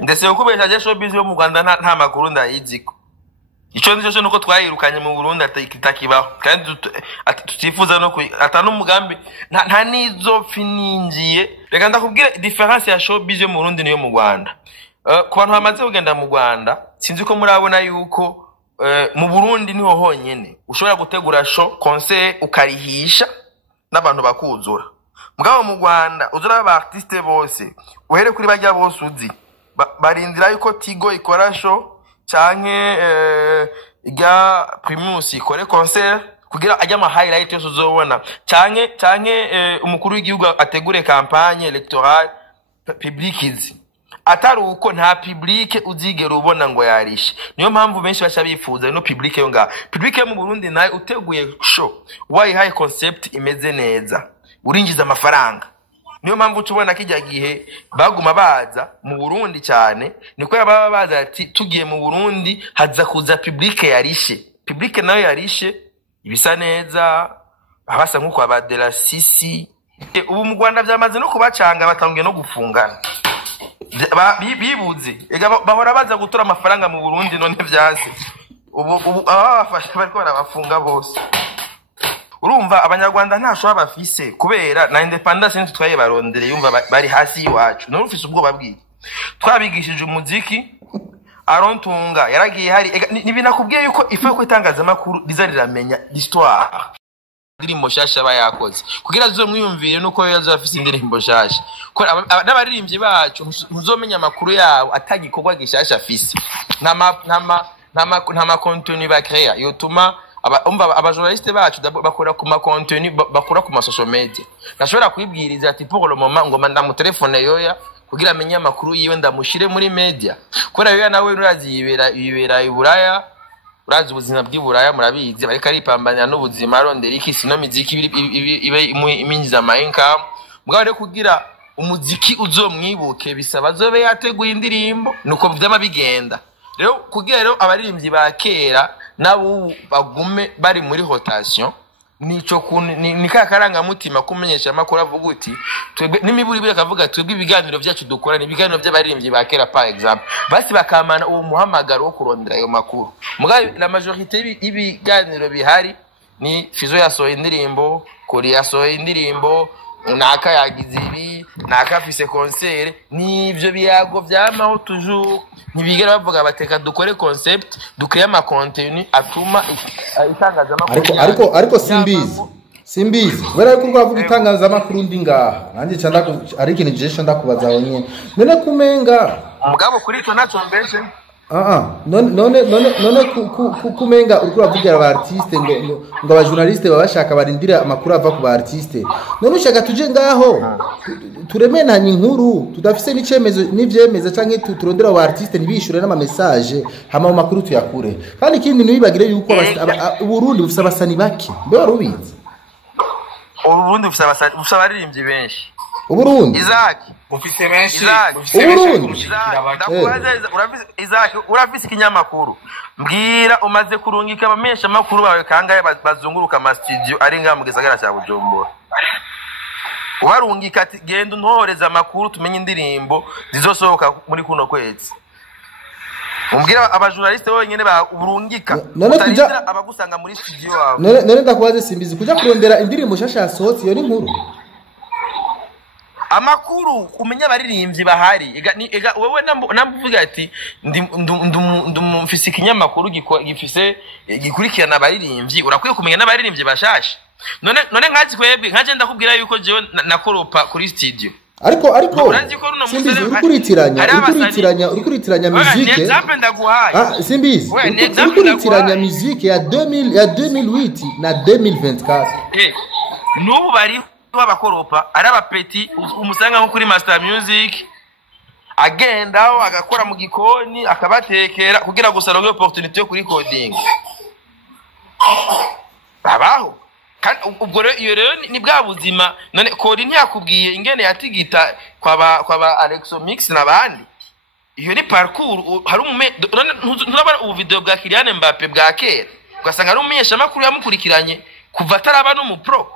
ndetse ukubeshaje showbiz yo mu Rwanda nta makuru ndayiziko. Ico nico nuko twayirukanye mu Burundi atakibaho kandi tutifuza no atanu umugambi nta nizo finingiye. Reka ndakubwira difference ya showbiz yo mu Burundi niyo mu Rwanda. Ku bantu bamaze kugenda mu Rwanda sinzi ko murabona yuko mu Burundi niho honyene ushobora gutegura show concert ukarihisha n'abantu bakuzura. Mugabo mu Rwanda uzura aba artiste bose uhere kuri bajya bose uzi barindira yuko Tigo ikora show canke iga Primus ikore concert kugira ajya ama highlight yose uzobona canke umukuru w'igihugu ategure campagne electorale publicize atari uko nta public uzigera ubona ngo yarishe. Niyo mpamvu benshi bacha bifuza no public yo nga public yo mu Burundi nayo uteguye show why high concept imeze neza urinjiza amafaranga. Niyo mpamvu tubona kijya gihe baguma baza mu Burundi cyane niko yababa baza ati tugiye mu Burundi haza kuza public yarishe. Public nayo yarishe ibisa neza abasa nkuko abadela sisi ubu mu Rwanda byamaze no kubacanga batangiye no gufungana bibuze bahora baza gutora amafaranga mu Burundi none vyase ubu abafasha bariko barabafunga bose. Urumva abanyarwanda ntasho bafise kubera na independence ntitwaye barondere yumva bari hasi iwacu. None ufise ubwoba bwiki twabigishije umuziki arontunga yaragiye hari nibinakubwiye yuko ife ko itangaza makuru rizariramenya l'histoire indirimbo shasha bayakoze kugira zo mwiyumvire nuko yazo afise indirimbo shasha ko n'abaririmbyi bacu muzomenya amakuru yabo atagikorwa gishasha afise ntama contenu bakrea yotuma aba journaliste bacu bakora ku ma contenu bakora ku ma social media. Nashobora kwibwiriza ati pour le moment ngoma ndamu telefone yoya kugira amenye amakuru yiwe ndamushire muri media kora yoya nawe urazi yibera iburaya urazi ubuzima bw'iburaya murabizi bariko ari pambanya n'ubuzima arondera iki sino miziki ibe iminjiza ama income mugabo rero kugira umuziki uzomwibuke bisaba zobe yateguye indirimbo nuko vyama bigenda. Rero kugira rero abaririmbyi ba kera nabo bagume bari muri rotation nico ni kakaranga mutima kumenyesha makuru avuga uti twebwe nimiburi bire kavuga twebwe ibiganiro byacu dukora ni ibiganiro by'abaririmbyi ba kera par exemple basi bakamana uwo muhamagaro wo kurondera ayo makuru. Mugabe la majorité ibiganiro bihari ni Fizo yasohoye indirimbo Kori yasohoye indirimbo naka yagize ibi naka afise concert nivyo biyago vyamaho toujours ntibigera bavuga bateka dukore concept dukeye ama contenu atuma itangaza makuru ariko simbizi wera ko rwavuga itangaza makuru ndi ngaha nanje cyanda ari ikintu jesha ndakubaza wonye none kumenga mugabo kuri to naco mbeshe none kumenga uriko uravugira aba artiste ngo aba journaliste babashaka barindira amakuru ava ku ba artiste none ushaka tuje ngaho turemenanye inkuru tudafise n'icemezo n'ivyemeza canke turondera aba artiste nibishure n'ama message hama mu makuru tuyakure. Kandi ikindi nibagire yuko Burundi bufise abasani bake mbe warubizi Burundi bufise abaririmbyi benshi Burundi Isaac ufise benshi Isaac urafise ikinyamakuru mbwira umaze kurungika abamesha makuru bawe kangaye bazunguruka ama studio ari nga mu gisagara cya Bujumbura warungika ati genda ntoreza amakuru tumenye indirimbo zizosohoka muri kuno kwezi. Umbwira aba journaliste bonyene ba urungika utarindira abagusanga muri studio wawe none ndakubaze simbizi kuja kurondera indirimbo shasha yasohotse iyo ni nkuru amakuru kumenya abaririmbyi bahari ega wewe nambuvuga ati ndumfise ikinyamakuru gifise gikurikirana abaririmbyi urakwiye kumenya n'abaririmbyi bashasha none nkazi kwebwe nkaje ndakubwira yuko jewe nakoropa kuri studio ariko simbizi urikuritiranya musique simbizi urikuritiranya musique ya 2008 na 2024 nubu bari abakoropa ari abapeti umusanga nko kuri Master Music agendaho agakora mu gikoni akabatekera kugira gusaronga opportunity yo kuri coding babaho kandi ubwo rero iyo rero ni bwa buzima none Kodi ntiyakubwiye ingene yatigita kwa Alexo Mix nabandi iyo ni parcours hari nturabara ubu video bwa Kylian Mbappe bwa kera ugasanga ari umunyesha makuru yamukurikiranye kuva ataraba no mu pro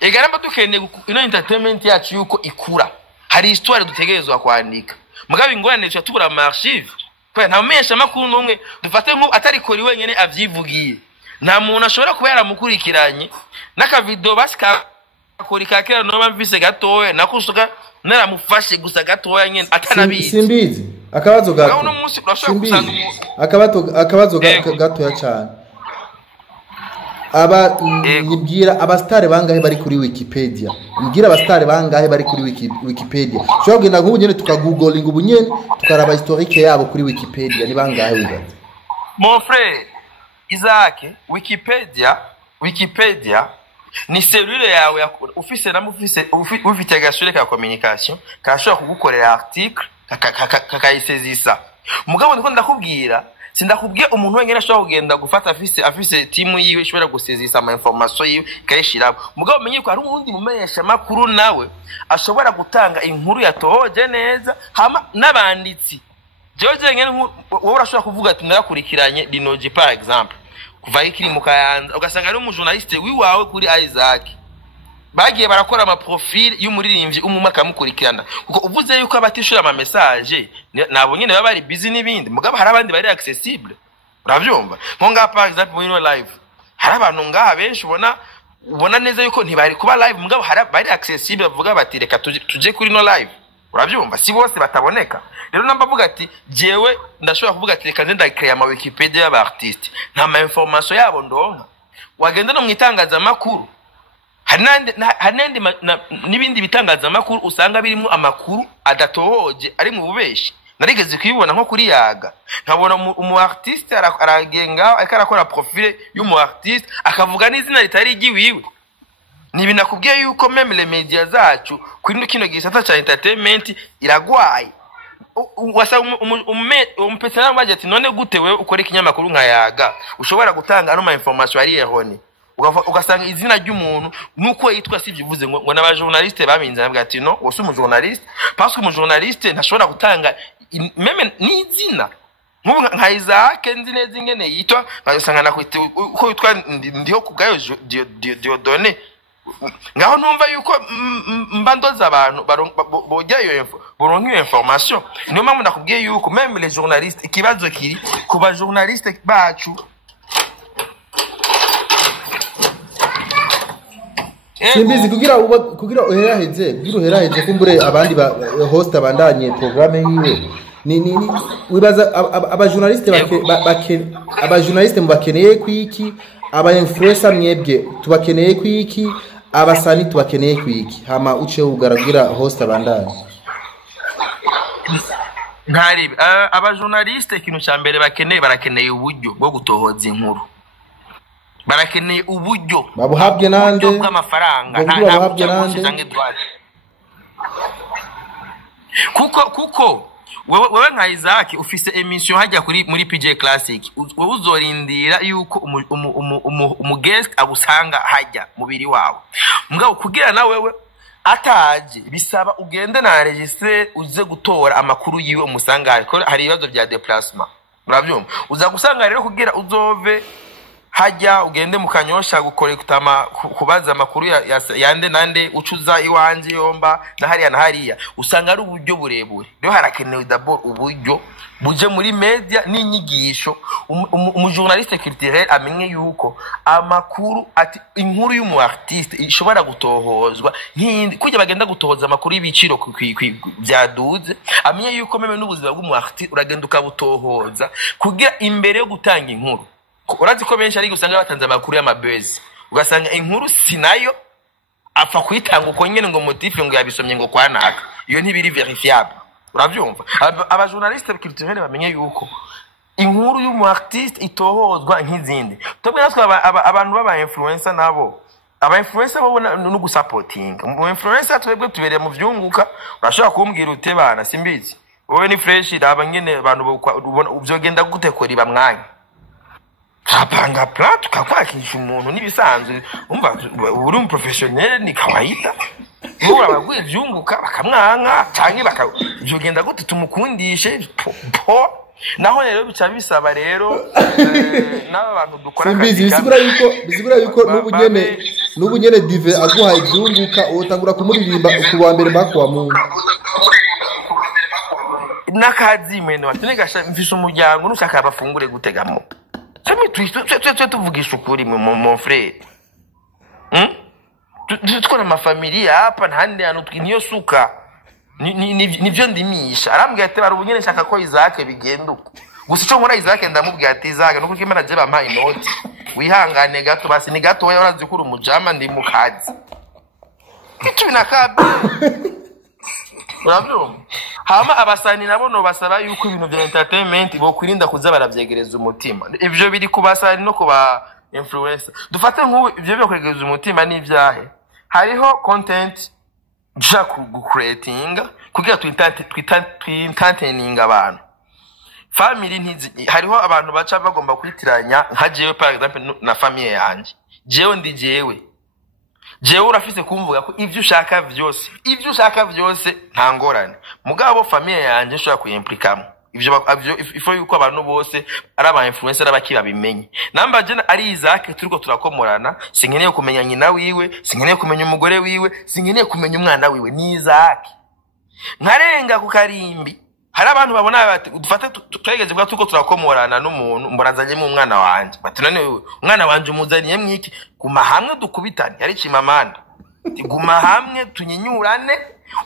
egaramba dukeneye ino entertainment yacu yuko ikura hari histoire dutegerezwa kwandika mugabe ingorane cyo tubura ama archive kwa nta mesha makuru numwe dufate nko atari kori wenyene avyivugiye nta muntu ashobora kuba yaramukurikiranye naka video basika kori kakera no bamvise gatoya nakusuka naramufashe gusa gatoya nyene atanabizi simbizi akabazo gato naho no munsi urashobora kusanga akabazo gatoya cyane aba nibwira abastare bangahe bari kuri Wikipedia nibwira abastare bangahe bari kuri Wikipedia cyo genda nk'ubunyene tukagoogling ubunyene tukaraba historique yabo kuri Wikipedia ni bangahe wibaza mon frère Isaac Wikipedia ni cellule yawe ufise ufite gashure ka communication kashobora kugukorera article kakayisezisa mugabo ndiko ndakubwira sindakubwiye umuntu wenyine ashobora kugenda gufata afise timu yiwe ishobora gusezisa ama information yiwe kayishirabo mugabo menye ko hari undi mumenyesha makuru nawe ashobora gutanga inkuru yatohoje neza hama nabanditsi George ngene wowe urashobora kuvuga ati ndakurikiranye Dinoji par exemple kuva ikiri mu Kayanza ugasanga ari umujournaliste wiwawe kuri Isaac bagiye barakora ama profil y'umuririmbyi umumaka mukurikirana kuko uvuze yuko abatishura ama message nabo nyine baba bari busy nibindi mugabo hari abandi bari accessible uravyumva nko nga par exemple muri live hari abantu ngaha benshi ubona neza yuko ntibari kuba live mugabo hari bari accessible bavuga bati reka tuje kuri no live uravyumva si bose bataboneka rero nambavuga ati jewe ndashobora kuvuga ati reka nzenda create ama Wikipedia y'aba artiste nta ma information yabo ndonka wagenda no mwitangaza makuru hanende nibindi bitangaza makuru usanga birimo amakuru adatohoje ari mu bubeshi narigeze kwibona nko kuri yaga nkabona umu artiste aragenga akarakora profile y'umu artiste akavuga n'izina ritari giwiwe nibinakubwiye yuko meme les media zacu kuri kino gisata cha entertainment iragwaye wasa umpetana budget none gute wewe ukora ikinyamakuru nka yaga ushobora gutanga ano ma information ari errone ugasanga izina ry'umuntu nuko yitwa sivyivuze ngo n'aba journaliste baminze nabwo ati no wose umu journaliste parce que umu journaliste ntashobora gutanga meme n'izina nk'ubu nka Isaac nzi neza ingene yitwa basanga nakwite uko yitwa ndiho kugayo Diodone ngaho numva yuko mbandoza abantu bojya iyo boronka information niyo mpamvu nakubwiye yuko meme les journalistes ikibazo kiri kuba journaliste bacu simbizi kugira uheraheze kumbure abandi ba host abandanye programme yiwe ni wibaza abajournaliste mubakeneye kwiki aba influencer mwebwe tubakeneye kwiki abasani tubakeneye kwiki hama uce ugaragira host abandanye ntari abajournaliste kintu cyambere barakeneye uburyo bwo gutohoza inkuru barakeneye uburyo babuhabwe nande bw'amafaranga kuko wewe nka Isaac ufise emission hajya muri PJ Classic wewe uzorindira yuko guest agusanga hajya mubiri wawe mugabo kugira na wewe ataje bisaba ugende na registre uze gutora amakuru yiwe umusanga hari ibibazo bya déplacement muravyumva uza gusanga rero kugira uzove hajya ugende mukanyosha gukorektama kubaza amakuru yande nande ucuza iwanje yomba na hariya usanga ari uburyo burebure rero harakenewe d'abord uburyo buje muri media n'inyigisho umujournaliste culturel amenye yuko amakuru ati inkuru y'umu artiste ishobora gutohozwa nk'indi kujya bagenda gutohoza amakuru y'ibiciro byaduze amenye yuko meme n'ubuzima bw'umu artiste uragenda ukabutohoza kugira imbere yo gutanga inkuru urazi ko benshi ari gusanga batanze amakuru y'amabezi ugasanga inkuru sinayo apfa kwitanga uko nyene ngo motif ngo yabisomye ngo kwanaka iyo ntibiri verifiable uravyumva aba journaliste culturel bamenye yuko inkuru y'umu artiste itohozwa nk'izindi tobwe natwe abantu baba influencer nabo aba influencer bo no gusupporting mu influencer twebwe tubereye mu vyunguka urashaka kumbwira utebana simbizi wowe ni fresh raba nyene abantu ubyogenda gute kori bamwanya kapanga plan tukakwakisha umuntu nibisanzwe umva uri mu professionnel ni kawaida bura bagwe vyunguka bakamwanka canke bakagenda gute tumukundishe po naho rero bica bisaba rero naba bantu dukora bisigura yuko n'ubunyene dive aguha ivyunguka utangura kumuririmba ku wa mbere bako wa muntu nakazi mwene wacu negasha mfise umuryango nushaka abafungure gutegamo sami tuvugisha ukuri mon frère tukora amafamilia hapa ntandi hano niyo suka nivyo ndimisha arambwira ati bari ubunyene nshaka ko Isaac bigenda uko gusa ico nkora Isaac ndamubwira ati Isaac nuko kimena je bampa inoti wihangane gato basi ni gato wewe urazi kuri umujama ndi mu kazi kitu binakabe urabyo hama abasani nabo no basaba yuko ibintu bya entertainment bo kwirinda kuza baravyegereza umutima ivyo biri kubasani no kuba influencer dufate nk'ubu ivyo byo kwegereza umutima ni ivyahe hariho content ja creating kugira twintataining abantu family ntizi hariho abantu baca bagomba kwitiranya nka jewe par exemple na famille yanje jewe ndi jewe urafise kumvuga ko ivyo ushaka vyose nta ngorane mugabo famille yanje nshobora kuyimplicamo ivyo ifo yuko abantu bose ari aba influencer abakiba bimenye namba je ari Isaac turiko turakomorana sinkeneye kumenya nyina wiwe sinkeneye kumenya umugore wiwe sinkeneye kumenya umwana wiwe ni Isaac nkarenga ku karimbi hari abantu babona bati dufate twegeze bwa turiko turakomorana n'umuntu mburazanye mu umwana wanje batunane umwana wanje umuzaniye mwiki guma hamwe dukubitane yari cimamanda guma hamwe tunyinyurane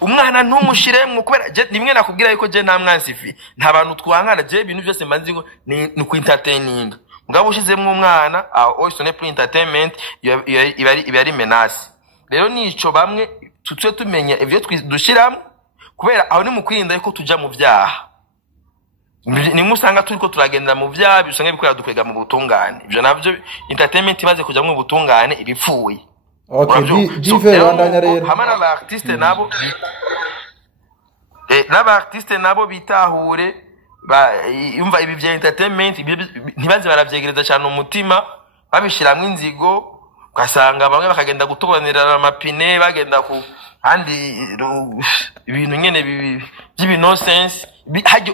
umwana ntumushiremwe kubera nimwe nakubwira yuko je nta mwansifi nta bantu twankana je ibintu byose mbanzi ngo ni ku entertaining mugabo ushizemwe umwana also ne pre entertainment ibari menace rero nico bamwe tutwe tumenya ivyo dushiramo kubera aho ni mu kwirinda yuko tuja mu vyaha nimusanga turiko turagenda mu vyaha bisanga bikorera dukwega mu butungane ivyo navyo entertainment imaze kuja mu butungane ibipfuye. Okay, jive bandanya rero. Hamana ba artiste nabo n'aba artiste nabo bitahure yumva ibi vya entertainment ntibaze baravyegereza cyane umutima babishiramwe inzigo ugasanga bamwe bakagenda gutobanira amapine bagenda ku handi ibintu nyene bibi nonsense haje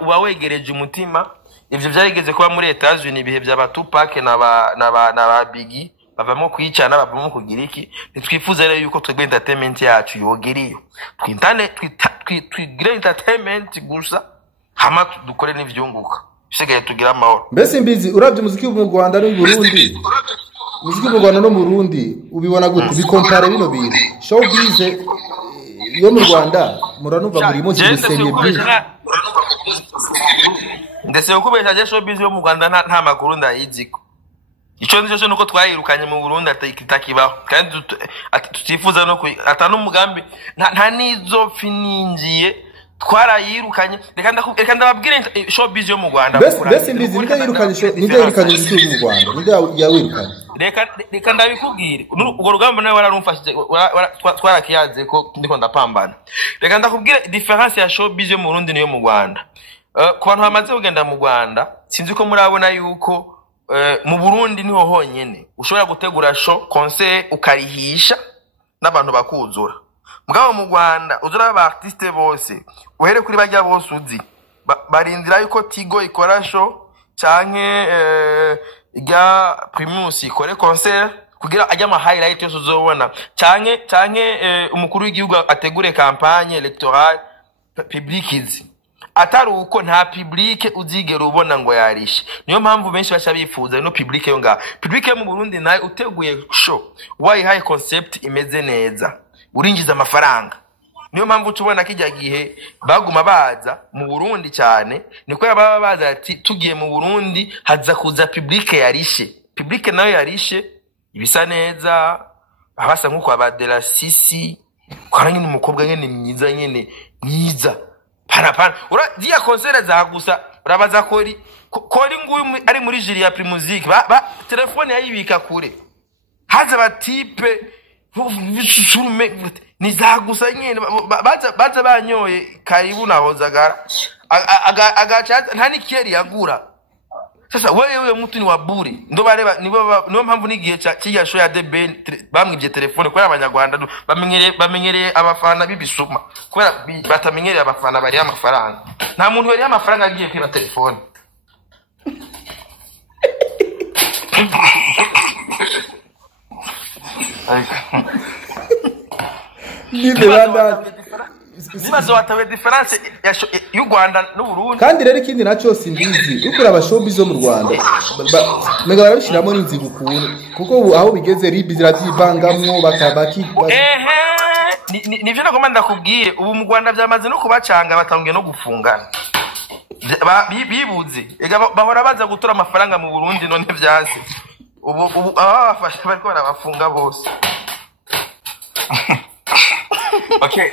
uba wegereje umutima ivyo vyarigeze kuba muri Etats-Unis ibihe bya Tupac na ba Biggie bavamo kwicana bavamo kugira iki nitwifuza rero yuko twebwe entertainment yacu yogeriyo twigire entertainment gusa hama dukore n'ivyunguka bisigaye tugira amahoro. Mbese mbizi uravye umuziki mu Rwanda no mu Burundi umuziki mu Rwanda no mu Burundi ubibona gute bikompare bino bintu showbiz yo mu Rwanda muranumva muri munsi gusenye byinshi ndetse ukubesha je showbiz yo mu Rwanda nta makuru ndayiziko ico nico nuko twayirukanye mu Burundi atakibaho kandi tutifuza no atanu umugambi nta nizo finingiye twarayirukanye reka ndababwire showbiz yo mu Rwanda bese mbizi nidayirukanye mu Rwanda nidayirukanye reka ndabikubwire ugo rugamba nawe wararumfashije twarakiyaze ko ndiko ndapambana reka ndakubwire difference ya showbiz yo mu Burundi niyo mu Rwanda ku bantu bamaze kugenda mu Rwanda sinzi ko murabona yuko mu Burundi niho honyene ushobora gutegura show concert ukarihisha n'abantu bakuzura mugabo mu Rwanda uzura aba artiste bose uhere kuri bajya bose uzi barindira yuko Tigo ikora show canke Primus ikore concert kugira ajya ama highlight yose uzobona canke umukuru w'igihugu ategure campagne electorale publicize atari uko nta public uzigera ubona ngo yarishe niyo mpamvu benshi bacha bifuza no public yo nga public mu Burundi naye uteguye show why high concept imeze neza urinjiza amafaranga niyo mpamvu tubona kijya gihe baguma baza mu Burundi cyane niko yababa baza ati tugiye mu Burundi haza kuza public nayo yarishe ibisa neza abasa nkuko abadela sisi kwaranye n'umukobwa nyene myiza pana ura dia concert za gusa urabaza kori nguyu ari muri jiri ya Primusic ba telefone yayibika kure haza batipe ni za gusa nyene baza banyoye karibu nahozagara agacha nta nikeri yagura sasa wewe mtu ni waburi ndo bareba nibo mpamvu nigiye kijya show ya DB bamwivye telefone kwa abanyarwanda bamenyereye abafana bibisuma kwa batamenyereye abafana bari amafaranga nta muntu wari amafaranga agiye kwiba telefone nibazo watawe difference y'u Rwanda n'u Burundi. Kandi rero ikindi naco simbizi ukura abashombi zo mu Rwanda mega barabishiramo n'inzigo kuko ubu aho bigeze ribi ziravyivangamwo bakabaki nivyo nagomba ndakubwiye ubu mu Rwanda byamaze no kubacanga batangiye no gufungana bibuze bahora baza gutura amafaranga mu Burundi none vyase ubu abafasha bariko barabafunga bose. Okay.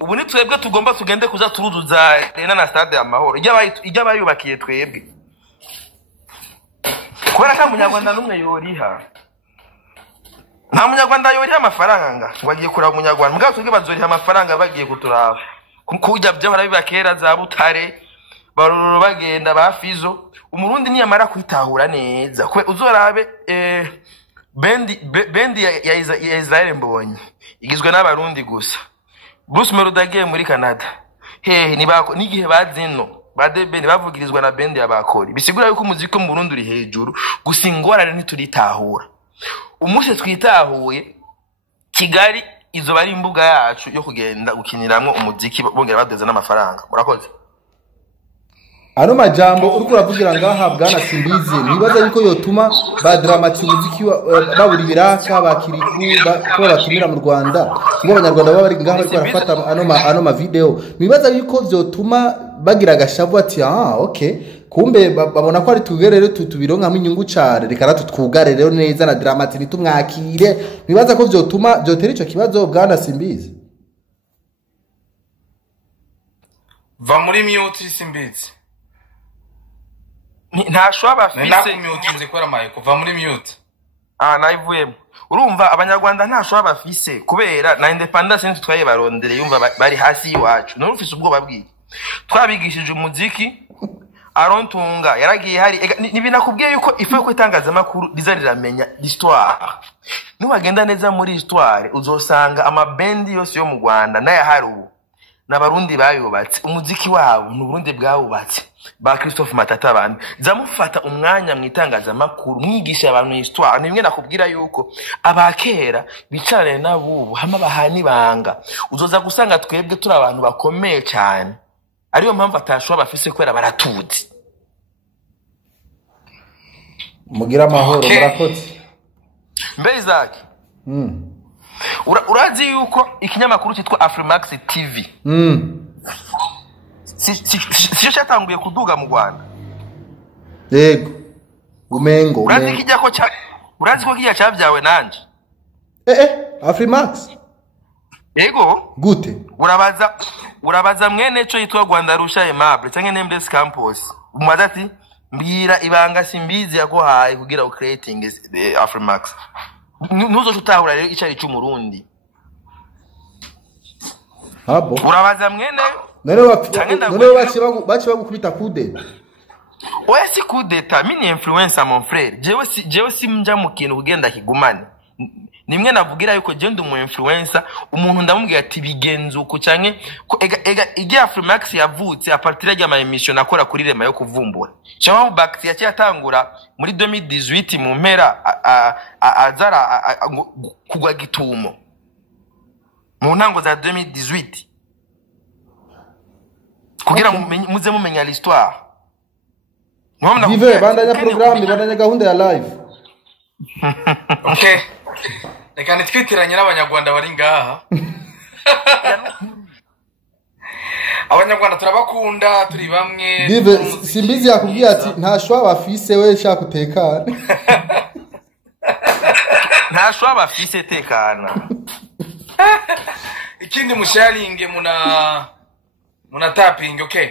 Ubu ni twebwe tugomba tugende kuza turuzuza rena na stade ya Mahoro ijya bayubakiye twebwe kubera ko umunyarwanda numwe yoriha nta munyarwanda yoriha amafaranga ngo agiye kuraba umunyarwanda mugabo twebwe bazoriha amafaranga bagiye kuturaba kujya byo barabibakera za Butare baruru bagenda bafizo umurundi niyamara kwitahura neza kwe uzorabe bendi ya Israel Mbonyi igizwe n'abarundi gusa. Bruce Melody agiye muri Canada nigihe bazino badebeni bavugirizwa na bendi y'abakori bisigura yuko umuziki mu Burundi uri hejuru gusa ingorane ntituritahura umushe twitahuye Kigali izo bari imbuga yacu yo kugenda gukiniramwo umuziki bongera badeza n'amafaranga. Murakoze. Ano majambo uriko uravugira ngaha bwana Simbizi nibaza yuko yotuma badramati umuziki baburi biraka bakiriku ko batumira mu Rwanda ngo abanyarwanda baba bari ngaha bariko barafata ano ma video nibaza yuko vyotuma bagira agashavu ati okay kumbe babona ko ari tugerere tubironka inyungu cyane reka natutwugare rero neza na dramati nitumwakire nibaza ko vyotuma vyotera ico kibazo bwana Simbizi. Va muri mute Simbizi. Ntashwa bafise nakumyutinze kora maye kuva muri mute nayivuyemo urumva abanyarwanda ntashwa bafise kubera na independence ntitwaye barondere yumva bari hasi iwacu none ufise ubwoba bwiki twabigishije umuziki arontunga yaragiye hari nibinakubwiye yuko ifuye ko itangazamakuru rizariramenya l'histoire niwagenda neza muri histoire uzosanga amabendi yose yo mu Rwanda naye hari ubu n'abarundi bayubatse umuziki wabo n'uburundi bwawubatse ba Christophe Matata bandi zamufata umwanya mwitangazamakuru mwigisha abantu histoire nimwe nakubwira yuko abakera bicarane nabubu hama bahani banga uzoza gusanga twebwe turi abantu bakomeye cyane ariyo mpamvu atashwa bafise kwera baratuzi. Mugira amahoro murakoze mbe Isaac urazi yuko ikinyamakuru cyitwa Afrimax TV siyo cyatanguye kuduga mu Rwanda yego umengo urazi ko kijya cyabyawe nanje Afrimax yego gute urabaza mwene cyo yitwa Rwanda Rusha Aimable cyangwa Nameless Campus umwadati mbira ibanga Simbizi yagohaye kugira u creating Afrimax nuzo tutahura rero icari cy'umurundi habo urabaza mwene none bachi bagukubita kudeta oya si kudeta mini influencer mon frère jewe si mja mu kintu kugenda kigumane nimwe navugira yuko je ndi umu influencer umuntu ndamubwira ati bigenze uko canke ega Afrimax yavutse a partir ya ma emission nakora kuri Rema yo kuvumbura cyangwa back yatangura muri 2018 mu mpera azara kugwa gitumo mu ntango za 2018 kugira muze mumenya l'histoire. Vive bandanya programme bandanya gahunda ya live. Okay. Reka nitwitiranye n'abanyarwanda bari ngaha. Abanyarwanda turabakunda turi bamwe. Vive Simbizi yakubwiye ati ntashwa bafise we shaka utekana. Ntashwa bafise tekana. Ikindi musharinge muna tapping okay.